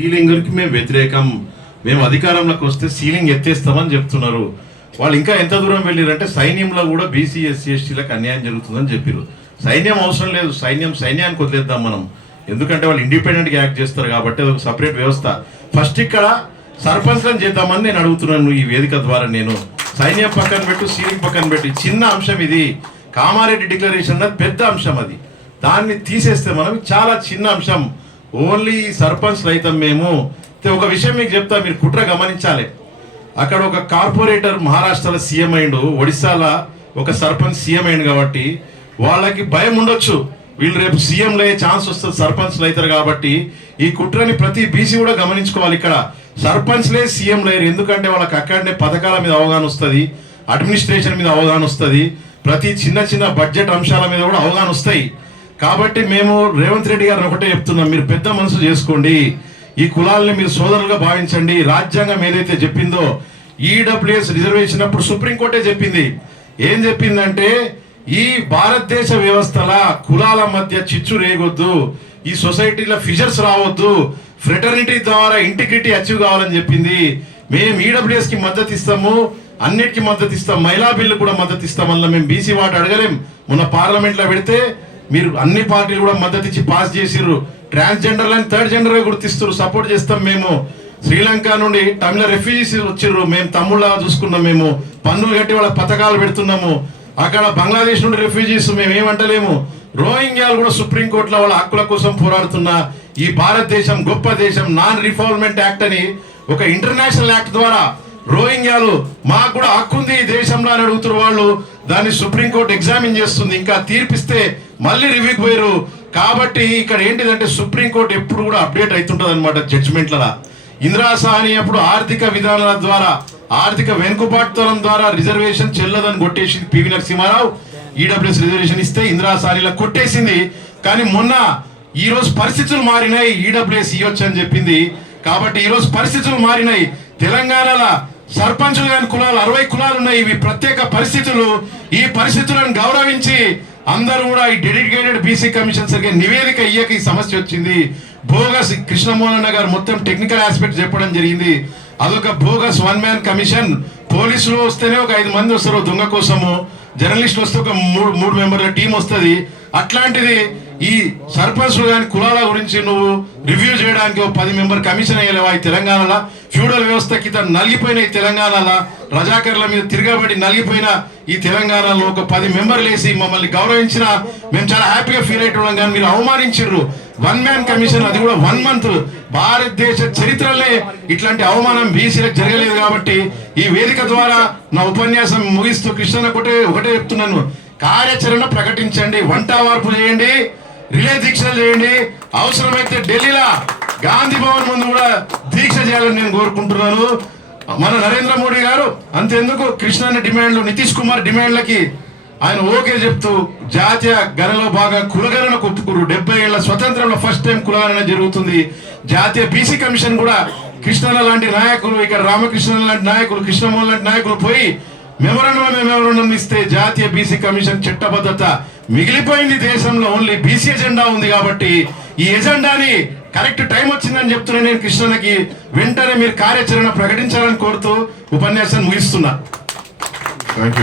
సీలింగ్కి మేము వ్యతిరేకం, మేము అధికారంలోకి వస్తే సీలింగ్ ఎత్తేస్తామని చెప్తున్నారు. వాళ్ళు ఇంకా ఎంత దూరం వెళ్ళారంటే సైన్యంలో కూడా బీసీ ఎస్సీ ఎస్టీలకు అన్యాయం జరుగుతుందని చెప్పారు. సైన్యం అవసరం లేదు, సైన్యానికి వదిలేద్దాం మనం, ఎందుకంటే వాళ్ళు ఇండిపెండెంట్గా యాక్ట్ చేస్తారు కాబట్టి అది ఒక సపరేట్ వ్యవస్థ. ఫస్ట్ ఇక్కడ సర్పంచ్లను చేద్దామని నేను అడుగుతున్నాను ఈ వేదిక ద్వారా. నేను సైన్యం పక్కన పెట్టు, సీలింగ్ పక్కన పెట్టి, చిన్న అంశం ఇది. కామారెడ్డి డిక్లరేషన్ అన్నది పెద్ద అంశం, అది దాన్ని తీసేస్తే మనం చాలా చిన్న అంశం. ఓన్లీ సర్పంచ్ రైతం మేము. ఒక విషయం మీకు చెప్తా, మీరు కుట్ర గమనించాలి. అక్కడ ఒక కార్పొరేటర్ మహారాష్ట్రలో సీఎం అయిండు, ఒడిశాలో ఒక సర్పంచ్ సీఎం అయిండు. కాబట్టి వాళ్ళకి భయం ఉండొచ్చు, వీళ్ళు రేపు సీఎంలు అయ్యే ఛాన్స్ వస్తుంది, సర్పంచ్లు అవుతారు. కాబట్టి ఈ కుట్రని ప్రతి బీసీ కూడా గమనించుకోవాలి. ఇక్కడ సర్పంచ్లే సీఎంలు అయ్యారు, ఎందుకంటే వాళ్ళకి అక్కడనే పథకాల మీద అవగాహన వస్తుంది, అడ్మినిస్ట్రేషన్ మీద అవగాహన వస్తుంది, ప్రతి చిన్న చిన్న బడ్జెట్ అంశాల మీద కూడా అవగాహన వస్తాయి. కాబట్టి మేము రేవంత్ రెడ్డి గారిని ఒకటే చెప్తున్నాం, మీరు పెద్ద మనసు చేసుకోండి, ఈ కులాలని మీరు సోదరులుగా భావించండి. రాజ్యాంగం ఏదైతే చెప్పిందో ఈడబ్ల్యూఎస్ రిజర్వేషన్ అప్పుడు సుప్రీంకోర్టే చెప్పింది. ఏం చెప్పిందంటే ఈ భారతదేశ వ్యవస్థల కులాల మధ్య చిచ్చు రేగొద్దు, ఈ సొసైటీలో ఫిజర్స్ రావద్దు, ఫ్రెటర్నిటీ ద్వారా ఇంటిగ్రిటీ అచీవ్ కావాలని చెప్పింది. మేము ఈడబ్ల్యూఎస్ కి మద్దతు ఇస్తాము, అన్నిటికీ మద్దతు ఇస్తాం, మహిళా బిల్లు కూడా మద్దతు ఇస్తాం. అందులో మేము బీసీ వాటి అడగలేం. మొన్న పార్లమెంట్ లో పెడితే మీరు అన్ని పార్టీలు కూడా మద్దతు ఇచ్చి పాస్ చేసిర్రు. ట్రాన్స్జెండర్లను థర్డ్ జెండర్ గా గుర్తిస్తారు, సపోర్ట్ చేస్తాం. మేము శ్రీలంక నుండి తమిళ రెఫ్యూజీస్ వచ్చిర్రు, మేము తమ్ముళ్ళగా చూసుకున్నాం. మేము పన్నులు కట్టి వాళ్ళ పథకాలు పెడుతున్నాము. అక్కడ బంగ్లాదేశ్ నుండి రెఫ్యూజీస్ మేము ఏమంటలేము. రోహింగ్యాలు కూడా సుప్రీంకోర్టులో వాళ్ళ హక్కుల కోసం పోరాడుతున్న ఈ భారతదేశం గొప్ప దేశం. నాన్ రిఫార్మ్మెంట్ యాక్ట్ అని ఒక ఇంటర్నేషనల్ యాక్ట్ ద్వారా రోహింగ్యాలు మాకు కూడా హక్కు ఉంది ఈ దేశంలో అని అడుగుతున్నారు. వాళ్ళు దాన్ని సుప్రీంకోర్టు ఎగ్జామిన్ చేస్తుంది, ఇంకా తీర్పిస్తే మళ్ళీ రివ్యూకి పోయారు. కాబట్టి ఇక్కడ ఏంటిదంటే సుప్రీంకోర్టు ఎప్పుడు కూడా అప్డేట్ అవుతుంటది అనమాట జడ్జిమెంట్ల. ఇందిరా సాహ్ని అప్పుడు ఆర్థిక విధానాల ద్వారా, ఆర్థిక వెనుకబాటుతనం ద్వారా రిజర్వేషన్ చెల్లదని కొట్టేసింది పివి నరసింహారావు. ఈడబ్ల్యూఎస్ రిజర్వేషన్ ఇస్తే ఇందిరా సాహ్నిలా కొట్టేసింది. కానీ మొన్న ఈ రోజు పరిస్థితులు మారినాయి, ఈడబ్ల్యూఎస్ ఇవ్వచ్చు అని చెప్పింది. కాబట్టి ఈ రోజు పరిస్థితులు మారినాయి. తెలంగాణలో సర్పంచులు కాని కులాలు 60 కులాలు ఉన్నాయి. ఇవి ప్రత్యేక పరిస్థితులు. ఈ పరిస్థితులను గౌరవించి అందరూ కూడా ఈ డెడికేటెడ్ బీసీ కమిషన్ సరిగ్గా నివేదిక ఇయ్యక ఈ సమస్య వచ్చింది. బోగస్ కృష్ణమోహన్ గారు మొత్తం టెక్నికల్ ఆస్పెక్ట్ చెప్పడం జరిగింది. అదొక బోగస్ వన్ మ్యాన్ కమిషన్. పోలీసులు వస్తేనే ఒక 5 మంది వస్తారు దొంగ కోసము, జర్నలిస్టులు వస్తే ఒక 3 మెంబర్ల టీం వస్తుంది. అట్లాంటిది ఈ సర్పంచ్లు కానీ కులాల గురించి నువ్వు రివ్యూ చేయడానికి ఒక 10 మెంబర్ కమిషన్ అయ్యలేవా? ఈ తెలంగాణలో ఫ్యూడల్ వ్యవస్థ కింద నలిగిపోయిన ఈ తెలంగాణలో, రజాకర్ల మీద తిరగబడి నలిగిపోయిన ఈ తెలంగాణలో ఒక 10 మెంబర్లు వేసి మమ్మల్ని గౌరవించిన మేము చాలా హ్యాపీగా ఫీల్ అయ్యేటోళ్ళం. కానీ మీరు అవమానించారు. వన్ మ్యాన్ కమిషన్, అది కూడా 1 మంత్. భారతదేశ చరిత్రలే ఇట్లాంటి అవమానం బీసీలకు జరగలేదు. కాబట్టి ఈ వేదిక ద్వారా నా ఉపన్యాసం ముగిస్తూ కృష్ణ ఒకటే చెప్తున్నాను, కార్యాచరణ ప్రకటించండి, వంట వార్పు చేయండి, రిలే దీక్షలు చేయండి. అవసరమైతే ఢిల్లీలో గాంధీ భవన్ ముందు కూడా దీక్ష చేయాలని నేను కోరుకుంటున్నాను. మన నరేంద్ర మోడీ గారు అంతెందుకు కృష్ణ డిమాండ్లు, నితీష్ కుమార్ డిమాండ్లకి ఆయన ఓకే చెప్తూ జాతీయ గణలో బాగా కులగణన ఒప్పుకురు. 70 ఏళ్ల స్వతంత్రంలో ఫస్ట్ టైం కులగణన జరుగుతుంది. జాతీయ బీసీ కమిషన్ కూడా కృష్ణ లాంటి నాయకులు, ఇక్కడ రామకృష్ణ లాంటి నాయకులు, కృష్ణమోహన్ లాంటి నాయకులు పోయి మెమోరాండం ఇస్తే జాతీయ బీసీ కమిషన్ చట్టబద్ధత మిగిలిపోయింది. దేశంలో ఓన్లీ బీసీ ఎజెండా ఉంది. కాబట్టి ఈ ఎజెండాని కరెక్ట్ టైం వచ్చిందని చెప్తున్నా నేను కృష్ణకి. వెంటనే మీరు కార్యాచరణ ప్రకటించాలని కోరుతూ ఉపన్యాసాన్ని ముగిస్తున్నా.